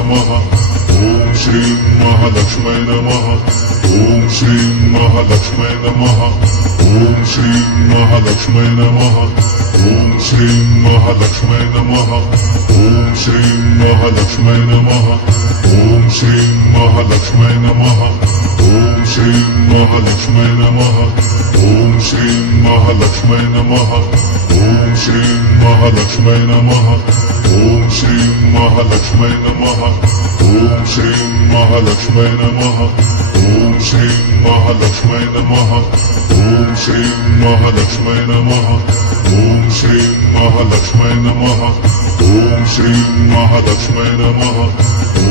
नमः ॐ श्रीं महालक्ष्मै नमः ॐ श्रीं महालक्ष्मै नमः ॐ श्रीं महालक्ष्मै नमः ॐ श्रीं महालक्ष्मै नमः ॐ श्रीं महालक्ष्मै नमः ॐ श्रीं महालक्ष्मै नमः ॐ श्रीं महालक्ष्मै नमः ॐ श्रीं महालक्ष्मै नमः ॐ श्रीं महालक्ष्मै नमः ॐ श्रीं महालक्ष्मै नमः ॐ श्रीं महालक्ष्मै नमः ॐ श्रीं महालक्ष्मै नमः ॐ श्रीं महालक्ष्मै नमः ॐ श्रीं महालक्ष्मै नमः ॐ श्रीं महालक्ष्मै नमः